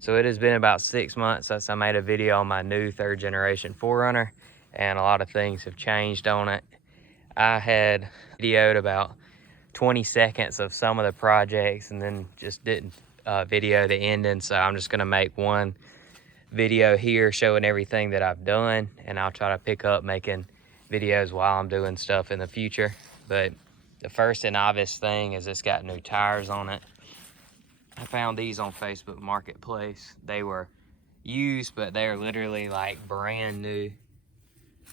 So it has been about 6 months since I made a video on my new 3rd generation 4Runner, and a lot of things have changed on it. I had videoed about 20 seconds of some of the projects and then just didn't video the ending, so I'm just gonna make one video here showing everything that I've done, and I'll try to pick up making videos while I'm doing stuff in the future. But the first and obvious thing is it's got new tires on it. I found these on Facebook Marketplace. They were used, but they're literally like brand new.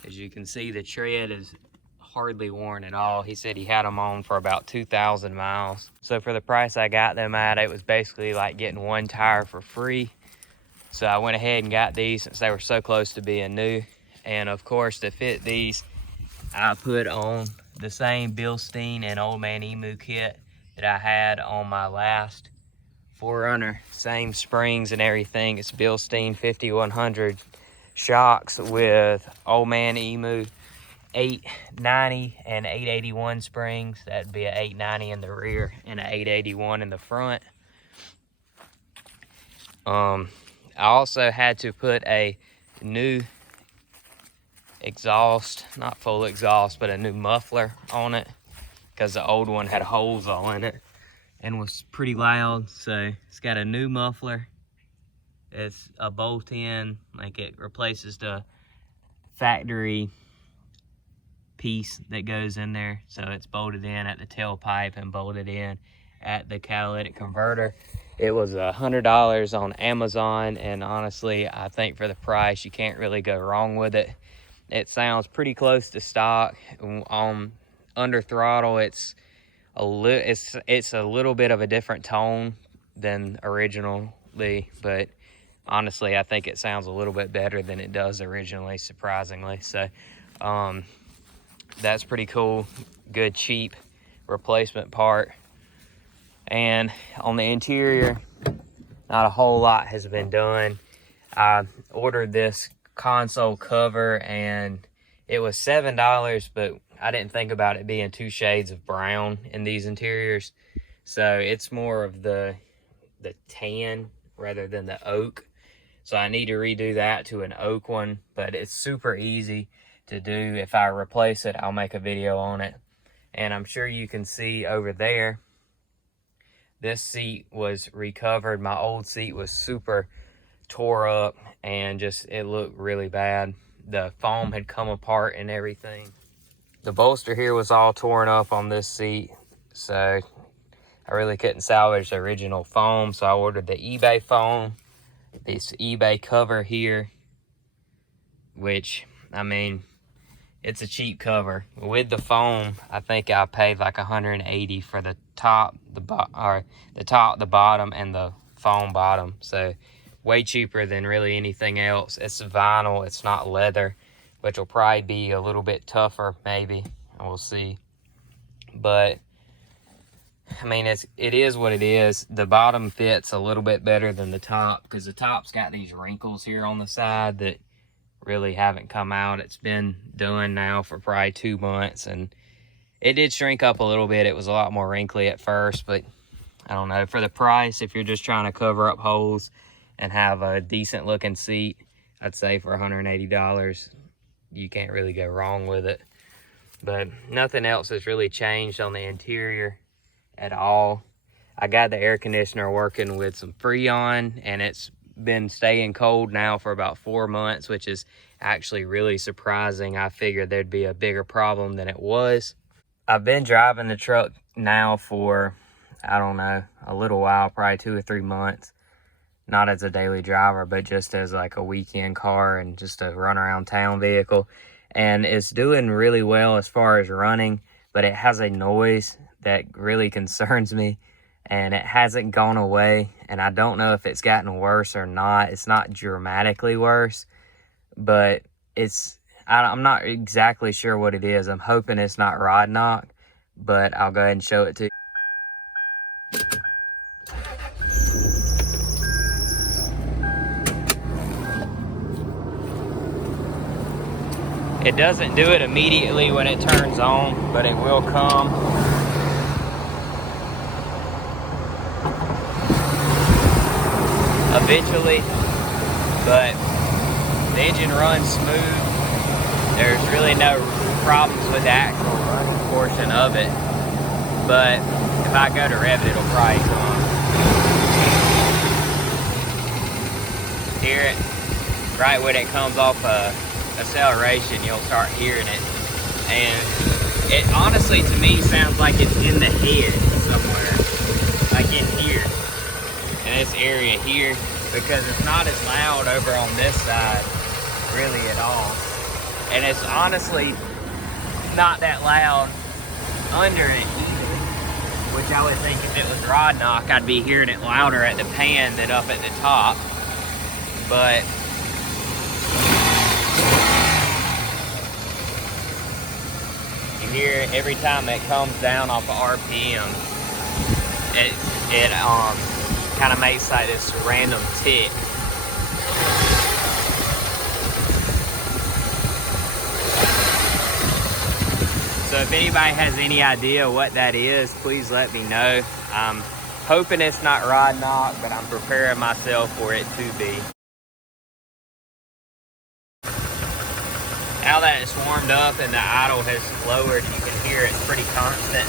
As you can see, the tread is hardly worn at all. He said he had them on for about 2,000 miles. So for the price I got them at, it was basically like getting one tire for free. So I went ahead and got these since they were so close to being new. And of course, to fit these, I put on the same Bilstein and Old Man Emu kit that I had on my last 4Runner. Same springs and everything. It's Bilstein 5100 shocks with Old Man Emu 890 and 881 springs. That'd be an 890 in the rear and an 881 in the front. I also had to put a new exhaust, not full exhaust, but a new muffler on it because the old one had holes all in it and was pretty loud. So it's got a new muffler. It's a bolt-in, like it replaces the factory piece that goes in there. So it's bolted in at the tailpipe and bolted in at the catalytic converter. It was $100 on Amazon, and honestly, I think for the price, you can't really go wrong with it. It sounds pretty close to stock. On under throttle, it's a little bit of a different tone than originally, but honestly, I think it sounds a little bit better than it does originally, surprisingly. So that's pretty cool. Good, cheap replacement part. And on the interior, not a whole lot has been done. I ordered this console cover and it was $7, but I didn't think about it being 2 shades of brown in these interiors. So it's more of the tan rather than the oak. So I need to redo that to an oak one, but it's super easy to do. If I replace it, I'll make a video on it. And I'm sure you can see over there, this seat was recovered. My old seat was super tore up and just, it looked really bad. The foam had come apart and everything. The bolster here was all torn up on this seat, so I really couldn't salvage the original foam, so I ordered the eBay foam. This eBay cover here, which, I mean, it's a cheap cover. With the foam, I think I paid like $180 for the top, the bottom, and the foam bottom. So way cheaper than really anything else. It's vinyl, it's not leather, which will probably be a little bit tougher, maybe. We'll see. But I mean, it is what it is. The bottom fits a little bit better than the top because the top's got these wrinkles here on the side that really haven't come out. It's been done now for probably 2 months, and it did shrink up a little bit. It was a lot more wrinkly at first, but I don't know. For the price, if you're just trying to cover up holes and have a decent looking seat, I'd say for $180, you can't really go wrong with it. But nothing else has really changed on the interior at all. I got the air conditioner working with some Freon, and it's been staying cold now for about 4 months, which is actually really surprising. I figured there'd be a bigger problem than it was. I've been driving the truck now for, I don't know, a little while, probably 2 or 3 months. Not as a daily driver, but just as like a weekend car and just a run around town vehicle. And it's doing really well as far as running, but it has a noise that really concerns me, and it hasn't gone away, and I don't know if it's gotten worse or not. It's not dramatically worse, but I'm not exactly sure what it is. I'm hoping it's not rod knock, but I'll go ahead and show it to you. It doesn't do it immediately when it turns on, but it will come. A eventually, but the engine runs smooth. There's really no problems with the actual running portion of it, but if I go to rev it, it'll probably come. Hear it right when it comes off acceleration, you'll start hearing it, and it honestly to me sounds like it's in the head somewhere, like in here, in this area here, because it's not as loud over on this side really at all, and it's honestly not that loud under it either, which I would think if it was rod knock I'd be hearing it louder at the pan than up at the top. But you hear it every time it comes down off of RPM, it kind of makes like this random tick. So if anybody has any idea what that is, please let me know. I'm hoping it's not rod knock, but I'm preparing myself for it to be. Now that it's warmed up and the idle has lowered, you can hear it's pretty constant.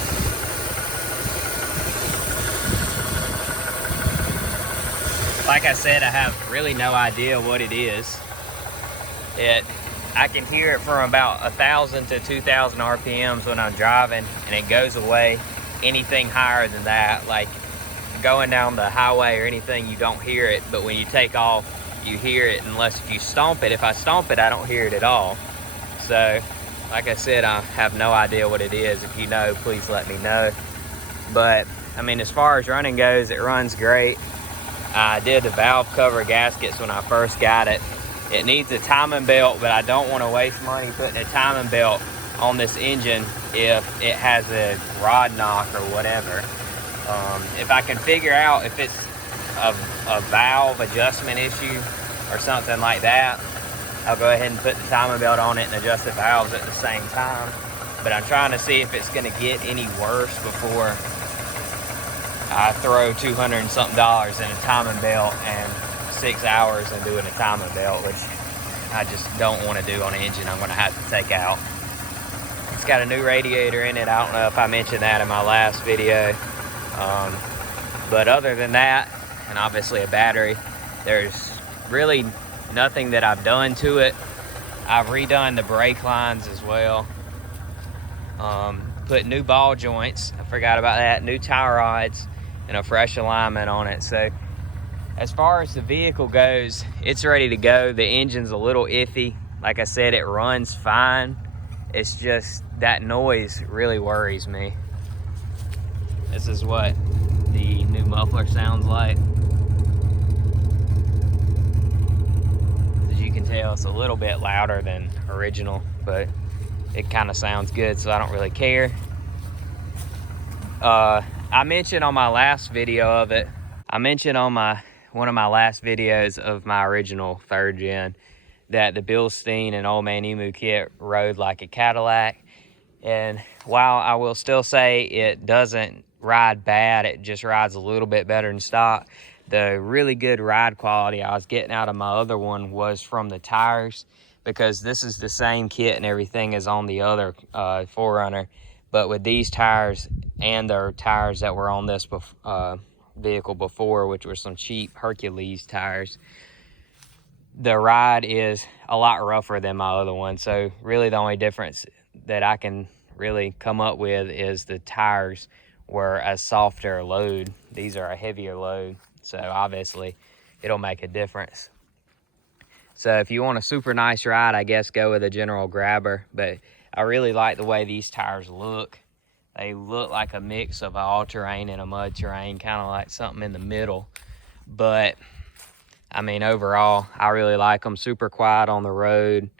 Like I said, I have really no idea what it is. I can hear it from about 1,000 to 2,000 RPMs when I'm driving, and it goes away. Anything higher than that, like going down the highway or anything, you don't hear it, but when you take off, you hear it, unless if you stomp it. If I stomp it, I don't hear it at all. So, like I said, I have no idea what it is. If you know, please let me know. But, I mean, as far as running goes, it runs great. I did the valve cover gaskets when I first got it. It needs a timing belt, but I don't want to waste money putting a timing belt on this engine if it has a rod knock or whatever. If I can figure out if it's a valve adjustment issue or something like that, I'll go ahead and put the timing belt on it and adjust the valves at the same time. But I'm trying to see if it's going to get any worse before I throw $200 and something in a timing belt and 6 hours in doing a timing belt, which I just don't want to do on an engine I'm going to have to take out. It's got a new radiator in it. I don't know if I mentioned that in my last video. But other than that, and obviously a battery, there's really nothing that I've done to it. I've redone the brake lines as well. Put new ball joints. I forgot about that. New tie rods and a fresh alignment on it. So as far as the vehicle goes, it's ready to go. The engine's a little iffy. Like I said, it runs fine. It's just that noise really worries me. This is what the new muffler sounds like. As you can tell, it's a little bit louder than original, but it kind of sounds good, so I don't really care. I mentioned on my last video of it, one of my last videos of my original 3rd gen, that the Bilstein and Old Man Emu kit rode like a Cadillac. And while I will still say it doesn't ride bad, it just rides a little bit better than stock. The really good ride quality I was getting out of my other one was from the tires, because this is the same kit and everything as on the other 4Runner, but with these tires and the tires that were on this vehicle before, which were some cheap Hercules tires, the ride is a lot rougher than my other one. So really the only difference that I can really come up with is the tires were a softer load. These are a heavier load, so obviously it'll make a difference. So if you want a super nice ride, I guess go with a General Grabber, but I really like the way these tires look. They look like a mix of an all-terrain and a mud terrain, kind of like something in the middle. But I mean, overall, I really like them. Super quiet on the road.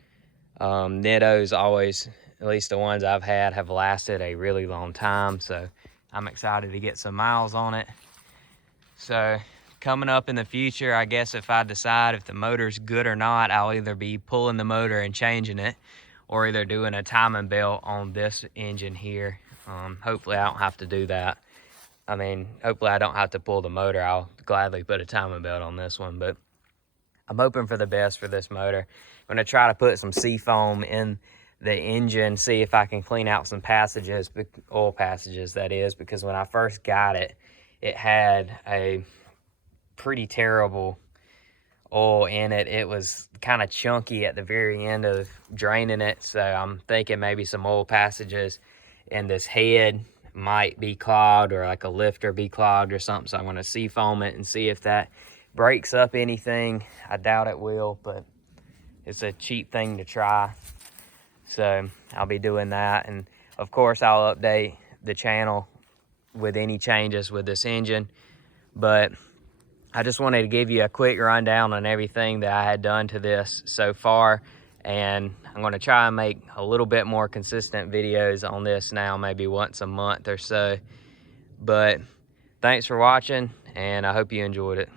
Nittos always, at least the ones I've had, have lasted a really long time. So I'm excited to get some miles on it. So coming up in the future, I guess if I decide if the motor's good or not, I'll either be pulling the motor and changing it, or either doing a timing belt on this engine here. Hopefully I don't have to do that. I mean, hopefully I don't have to pull the motor. I'll gladly put a timing belt on this one, but I'm hoping for the best for this motor. I'm gonna try to put some seafoam in the engine, see if I can clean out some passages, oil passages that is, because when I first got it, it had a pretty terrible oil in it. It was kind of chunky at the very end of draining it, so I'm thinking maybe some oil passages in this head might be clogged, or like a lifter be clogged or something. So I'm going to seafoam it and see if that breaks up anything. I doubt it will, but it's a cheap thing to try, so I'll be doing that. And of course I'll update the channel with any changes with this engine, but I just wanted to give you a quick rundown on everything that I had done to this so far, and I'm going to try and make a little bit more consistent videos on this now, maybe once a month or so. But thanks for watching, and I hope you enjoyed it.